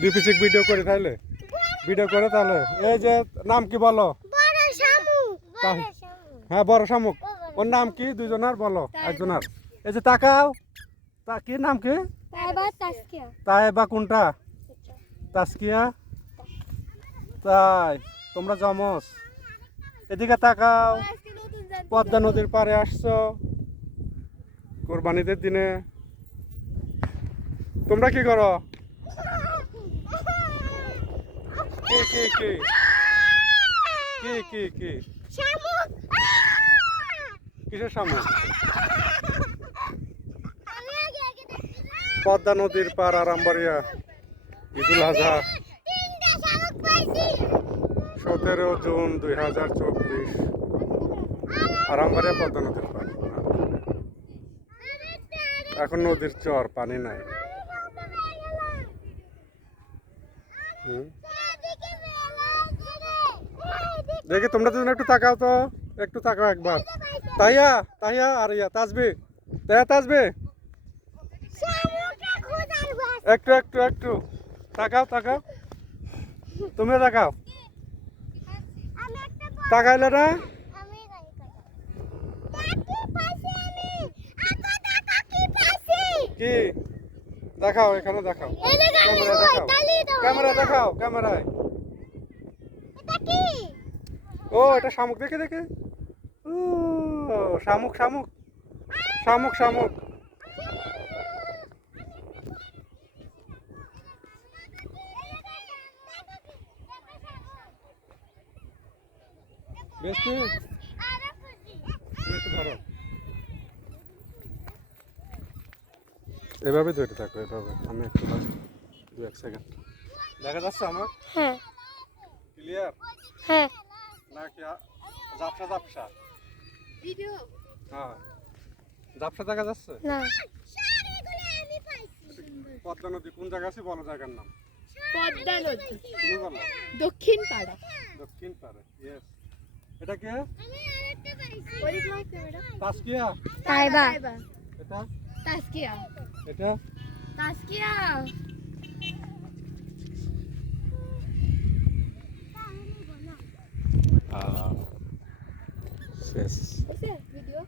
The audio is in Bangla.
দুই ভিডিও করে তাহলে ভিডিও করে তাহলে এই যে নাম কি বলো? হ্যাঁ বড় শামুক। ওর নাম কি? দুইজনের বলো একজনের। এই যে তাকাও। তা কি নাম কি? তাই বা কোনটা? তাস্কিয়া। তাই তোমরা জমস এদিকে তাকাও। পদ্মা নদীর পাড়ে আসছো। কোরবানিদের দিনে। তোমরা কি করো? কি কি কি? কি কি কি? শামুক। কিসের পদ্মা নদীর পার আরামবাড়িয়া ঈদুল আজহা। সতেরো জুন দুই হাজার চব্বিশ আরামবাড়িয়া পদ্মা নদীর পার। এখন নদীর চর পানি নাই। হুম। দেখি তোমরা দুজন একটু তাকাও তো একটু তাকাও একবার। তাইয়া তাইয়া আর ইয়া তাজবি। তাইয়া তাজবি। একটু একটু একটু। তাকাও তাকাও। তুমিও তাকাও। তাকাইলে না? কি? দেখাও এখানে দেখাও। ক্যামেরা দেখাও। ক্যামেরা দেখাও ক্যামেরায়। ও এটা শামুক দেখে দেখে। ও শামুক শামুক। শামুক শামুক। বেশ? ধরো। এভাবে ধরে থাকো এভাবে। আমি একটু দু এক সেকেন্ড দেখা যাচ্ছে আমার? হ্যাঁ। ক্লিয়ার হ্যাঁ। ঝাপসা ঝাপসা ভিডিও। হ্যাঁ। দেখা যাচ্ছে? না। পদ্মা নদী কোন জায়গা আছে? বলো জায়গার নাম। পদ্মা নদী। তুমি বলো। দক্ষিণ পাড়া। দক্ষিণ পারে ইয়েস এটা কে? তাসকিয়া। তাইবা। এটা? তাসকিয়া। এটা? তাসকিয়া। What's that video?